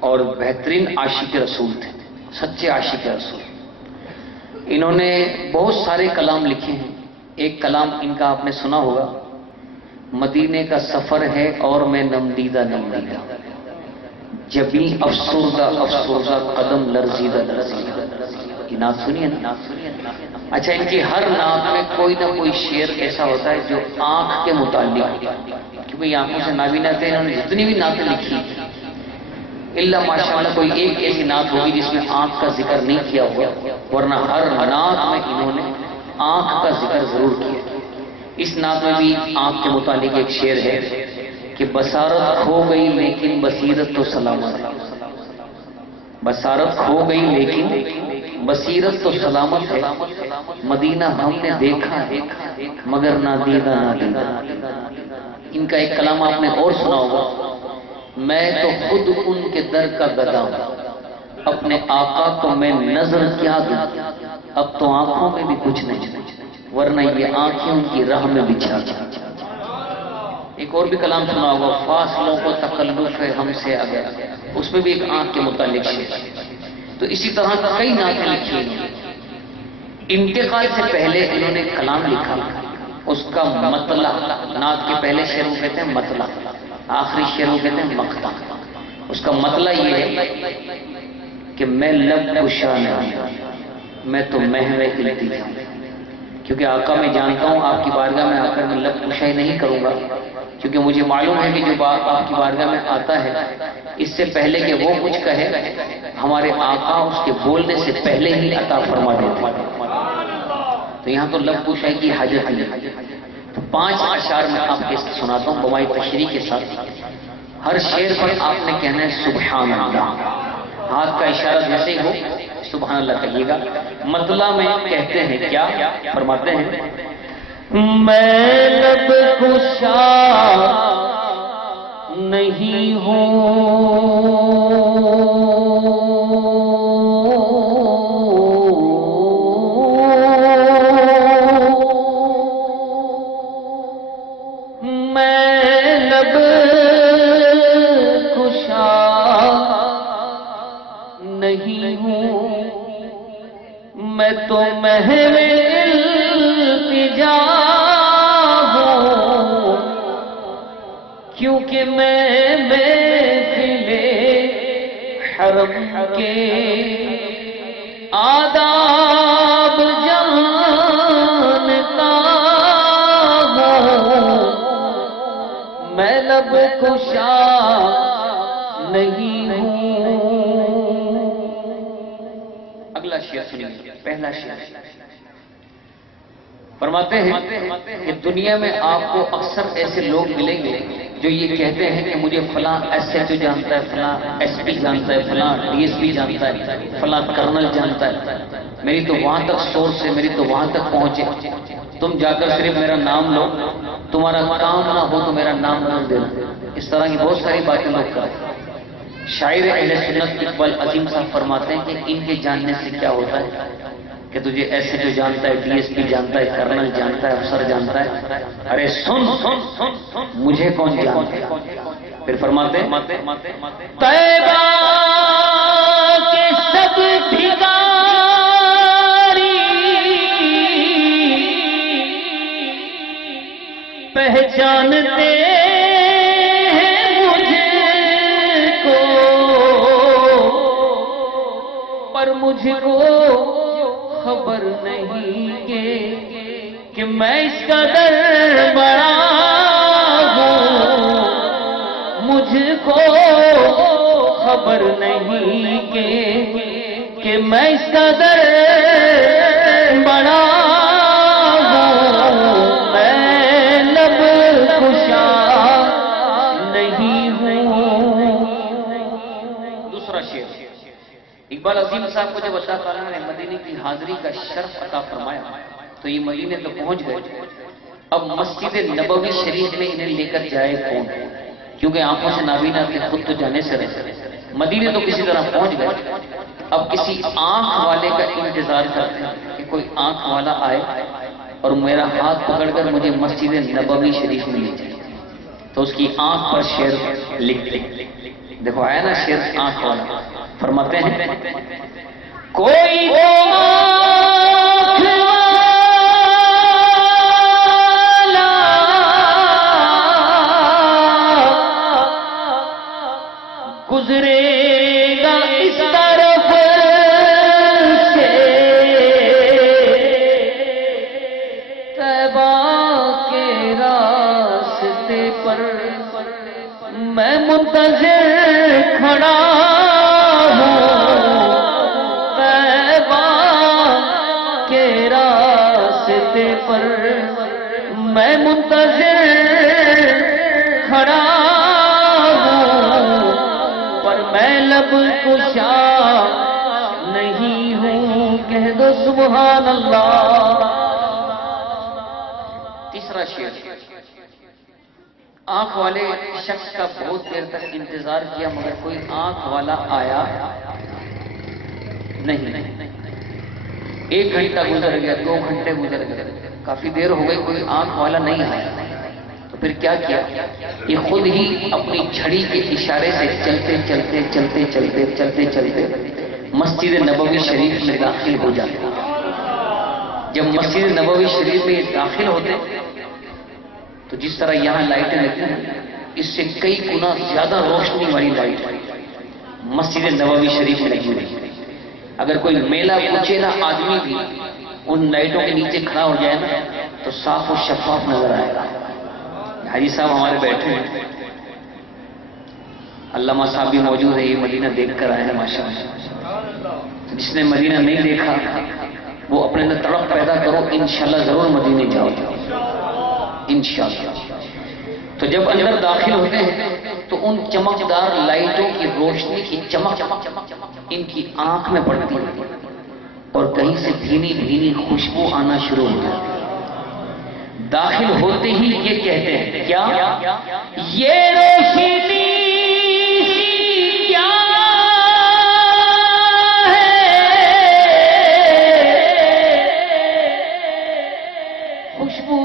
اور بہترین عاشق رسول تھے، سچے عاشق رسول۔ انہوں نے بہت سارے کلام لکھے ہیں۔ ایک کلام ان کا آپ نے سنا ہوگا، مدینے کا سفر ہے اور میں نمدیدہ نمدیدہ، جبیں افسردہ افسردہ قدم لرزیدہ لرزیدہ۔ یہ نعت سنیے نا؟ اچھا، ان کی ہر نعت میں کوئی نہ کوئی شعر ایسا ہوتا ہے جو آنکھ کے متعلق، کیونکہ یہ آنکھوں سے نابینا تھے، انہوں نے جتنی بھی نعتیں لکھی اللہ ماشاءاللہ کوئی ایک ایسی نعت ہوگی جس میں آنکھ کا ذکر نہیں کیا ہوا، ورنہ ہر نعت میں انہوں نے آنکھ کا ذکر ضرور کیا۔ اس نعت میں بھی آنکھ کے متعلق ایک شعر ہے کہ بصارت کھو گئی لیکن بصیرت تو سلامت ہے، بصارت کھو گئی لیکن بصیرت تو سلامت ہے، مدینہ ہم نے دیکھا ہے مگر نادیدہ نادیدہ۔ ان کا ایک کلام آپ نے اور سنا ہوگا، میں تو خود ان کے در کا گدا ہوں، اپنے آقا کو میں نظر کیا دوں، اب تو آنکھوں میں بھی کچھ نہیں ورنہ یہ آنکھیں ان کی راہ میں بچھا۔ ایک اور بھی کلام سنا ہوگا، فاصلوں کو تکلف ہے ہم سے اگر، اس میں بھی ایک آنکھ کے متعلق شعر۔ تو اسی طرح کئی نعتیں لکھی ہیں۔ انتقال سے پہلے انہوں نے کلام لکھا، اس کا مطلع، نعت کے پہلے شعر کو کہتے ہیں مطلع، آخری شعر کو کہتے ہیں مقطع۔ اس کا مطلع یہ ہے کہ میں لب کشا نہیں، میں تو محو التجا، کیونکہ آقا میں جانتا ہوں آپ کی بارگاہ میں آ کر میں لب کشائی نہیں کروں گا، کیونکہ مجھے معلوم ہے کہ جو آپ کی بارگاہ میں آتا ہے اس سے پہلے کہ وہ کچھ کہے ہمارے آقا اس کے بولنے سے پہلے ہی عطا فرما دیتے ہیں، تو یہاں تو لب کشائی کی حاجت نہیں۔ تو 5 اشعار میں آپ کے سناتا ہوں بمائی تشریح کے ساتھ۔ ہر شعر پر آپ نے کہنا ہے سبحان اللہ، ہاتھ کا اشارہ جیسے ہی ہو سبحان اللہ کہیے گا۔ مطلع میں کہتے ہیں کیا؟ فرماتے ہیں میں لب کشا نہیں ہوں، میں تو محو التجا ہوں، کیونکہ میں محفل حرم کے آداب جانتا ہوں، میں لب کشا نہیں ہوں۔ اگلا شعر سنیے، پہلا شعر فرماتے ہیں کہ دنیا میں آپ کو اکثر ایسے لوگ ملیں گے جو یہ کہتے ہیں کہ مجھے فلاں ایس ایچ او جانتا ہے، فلاں ایس پی جانتا ہے، فلاں ڈی ایس پی جانتا ہے، فلاں کرنل جانتا ہے، میری تو وہاں تک سورس ہے، میری تو وہاں تک پہنچے، تم جا کر صرف میرا نام لو، تمہارا کام نہ ہو تو میرا نام نہ دینا۔ اس طرح کی بہت ساری باتیں لوگ کرتے ہیں۔ شاعر اہل سنت اقبال عظیم صاحب فرماتے ہیں کہ ان کے جاننے سے کیا ہوتا ہے کہ تجھے ایسے جو جانتا ہے، ڈی ایس پی جانتا ہے، کرنل جانتا ہے، افسر جانتا ہے، ارے سن مجھے کون جانتا ہے؟ پھر فرماتے ہیں طیبہ کے سب بھکاری پہچانتے مجھ کو خبر نہیں کہ میں اس قدر بڑا ہوں، مجھ کو خبر نہیں کہ میں اس قدر بڑا ہوں، میں لب کشا نہیں ہوں۔ دوسرا شعر اقبال عظیم صاحب کو جب اللہ تعالیٰ نے مدینے کی حاضری کا شرف عطا فرمایا تو یہ مدینے تو پہنچ گئے، اب مسجد نبوی شریف میں انہیں لے کر جائے کون؟ کیونکہ آنکھوں سے نابینا تھے، خود تو جانے سے رہے، مدینے تو کسی طرح پہنچ گئے، اب کسی آنکھ والے کا انتظار کرتے ہیں کہ کوئی آنکھ والا آئے اور میرا ہاتھ پکڑ کر مجھے مسجد نبوی شریف میں لے جائے، تو اس کی آنکھ پر شعر لکھ دیکھو آیا نا شیر آنکھ والا، فرماتے ہیں کوئی تو آنکھ والا گزرے گا اس طرف سے طیبہ کے راستے پر میں منتظر کھڑا ہوں، طیبہ کے راستے پر میں منتظر کھڑا ہوں، پر میں لب کشا نہیں ہوں، کہہ دو سبحان اللہ۔ تیسرا شعر، آنکھ والے شخص کا بہت دیر تک انتظار کیا مگر کوئی آنکھ والا آیا نہیں۔ 1 گھنٹہ گزر گیا، 2 گھنٹے گزر گئے، کافی دیر ہو گئی، کوئی آنکھ والا نہیں آیا۔ تو پھر کیا کیا؟ یہ خود ہی اپنی چھڑی کے اشارے سے چلتے چلتے چلتے چلتے چلتے چلتے مسجد نبوی شریف میں داخل ہو جاتے۔ جب مسجد نبوی شریف میں داخل ہوتے تو جس طرح یہاں لائٹیں لگتی ہیں اس سے کئی گنا زیادہ روشنی والی لائٹ مسجد نبوی شریف میں لگی ہوئی۔ اگر کوئی میلا کچیلا آدمی بھی ان لائٹوں کے نیچے کھڑا ہو جائے نا تو صاف و شفاف نظر آئے گا۔ حاجی صاحب ہمارے بیٹھے ہیں، علامہ صاحب بھی موجود ہے، یہ مدینہ دیکھ کر آئے ہیں ماشاءاللہ۔ جس نے مدینہ نہیں دیکھا وہ اپنے اندر تڑپ پیدا کرو، انشاءاللہ ضرور مدینے جاؤ انشاءاللہ۔ تو جب اندر داخل ہوتے ہیں تو ان چمکدار لائٹوں کی روشنی کی چمک ان کی آنکھ میں پڑتی ہے اور کہیں سے بھینی بھینی خوشبو آنا شروع ہو جاتی ہے۔ داخل ہوتے ہی یہ کہتے ہیں کیا؟ یہ روشنی کیا ہے؟ خوشبو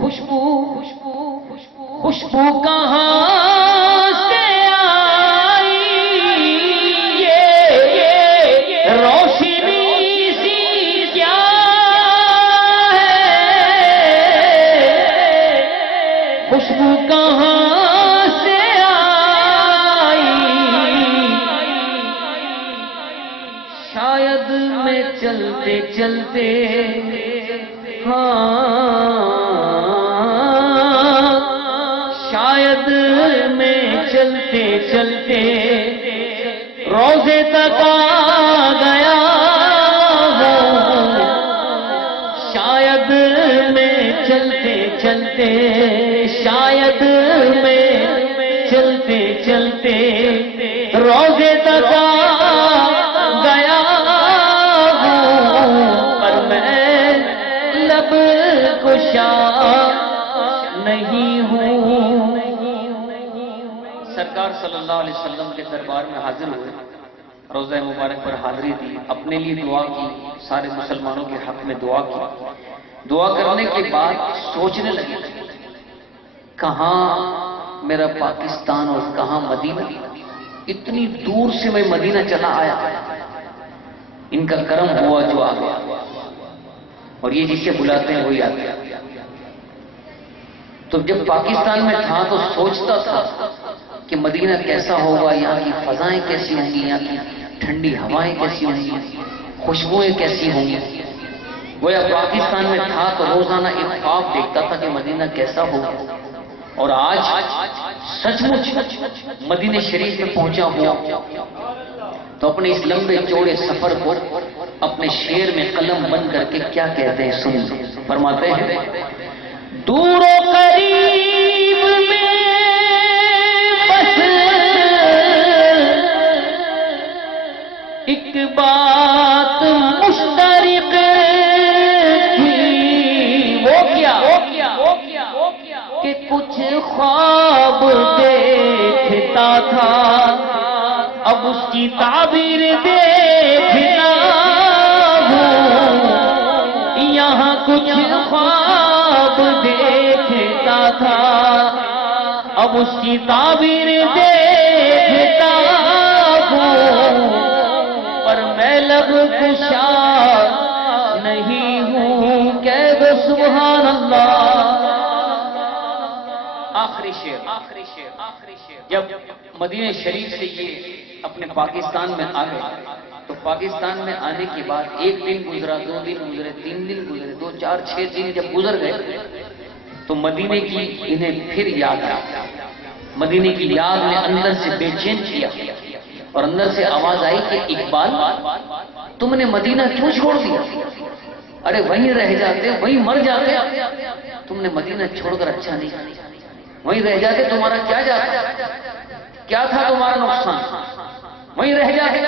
خوشبو خوشبو کہاں سے آئی؟ یہ روشنی سی کیا ہے؟ خوشبو کہاں سے آئی؟ شاید میں چلتے چلتے شاید میں چلتے چلتے روزے تک آ گیا ہوں، شاید میں چلتے چلتے شاید میں چلتے چلتے روزے تک آ گیا ہوں، پر میں لب کشا نہیں ہوں۔ سرکار صلی اللہ علیہ وسلم کے دربار میں حاضر ہوئے، روزہ مبارک پر حاضری دی، اپنے لیے دعا کی، سارے مسلمانوں کے حق میں دعا کی۔ دعا کرنے کے بعد سوچنے لگے کہاں میرا پاکستان اور کہاں مدینہ، اتنی دور سے میں مدینہ چلا آیا، ان کا کرم ہوا جو آ گیا، اور یہ جسے بلاتے ہیں وہی آتے ہیں۔ تو جب پاکستان میں تھا تو سوچتا تھا کہ مدینہ کیسا ہوگا، یہاں کی فضائیں کیسی ہوں گی، یہاں کی ٹھنڈی ہوائیں کیسی ہوں گی، خوشبوئیں کیسی ہوں گی۔ گویا پاکستان میں تھا تو روزانہ ایک خواب دیکھتا تھا کہ مدینہ کیسا ہوگا، اور آج سچ مچ مدینہ شریف میں پہنچا ہوا تو اپنے اس لمبے چوڑے سفر کو اپنے شعر میں قلم بند کر کے کیا کہتے ہیں سنیں۔ فرماتے ہیں دور و قریب میں بس ایک بات مشترک تھی، وہ کیا کہ کچھ خواب دیکھتا تھا، اب اس کی تعبیر دیکھنا ہوں، یہاں کچھ خواب دیکھتا تھا، اب اس کی تعبیر دیکھتا ہوں پر میں لب کشا نہیں ہوں کہہ دو سبحان اللہ۔ آخری شعر جب مدینہ شریف سے یہ اپنے پاکستان میں آ گئے تو پاکستان میں آنے کے بعد ایک دن گزرا، 2 دن گزرے، 3 دن گزرے، 2 4 6 دن جب گزر گئے تو مدینے کی انہیں پھر یاد آئی، مدینے کی یاد نے اندر سے بے چین کیا اور اندر سے آواز آئی کہ اقبال تم نے مدینہ کیوں چھوڑ دیا؟ ارے وہیں رہ جاتے، وہیں مر جاتے، تم نے مدینہ چھوڑ کر اچھا نہیں، وہیں رہ جاتے، تمہارا کیا جاتا، کیا تھا تمہارا نقصان، وہیں رہ جاتے۔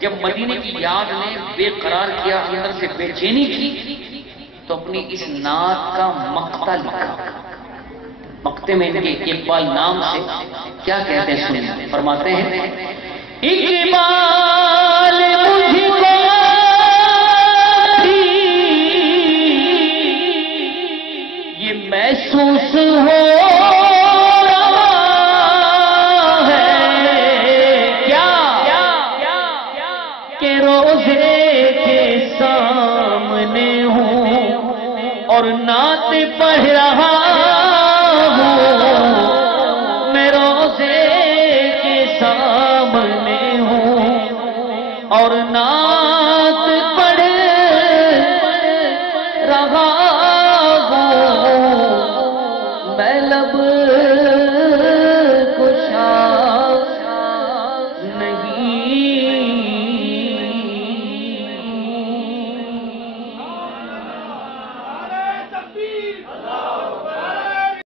جب مدینے کی یاد نے بے قرار کیا، اندر سے بے چینی کی، تو اپنی اس نعت کا مقطع لکھا۔ مقطع میں ان کے اقبال نام سے کیا کہتے ہیں سنیں، فرماتے ہیں اقبال مجھ کو یہ محسوس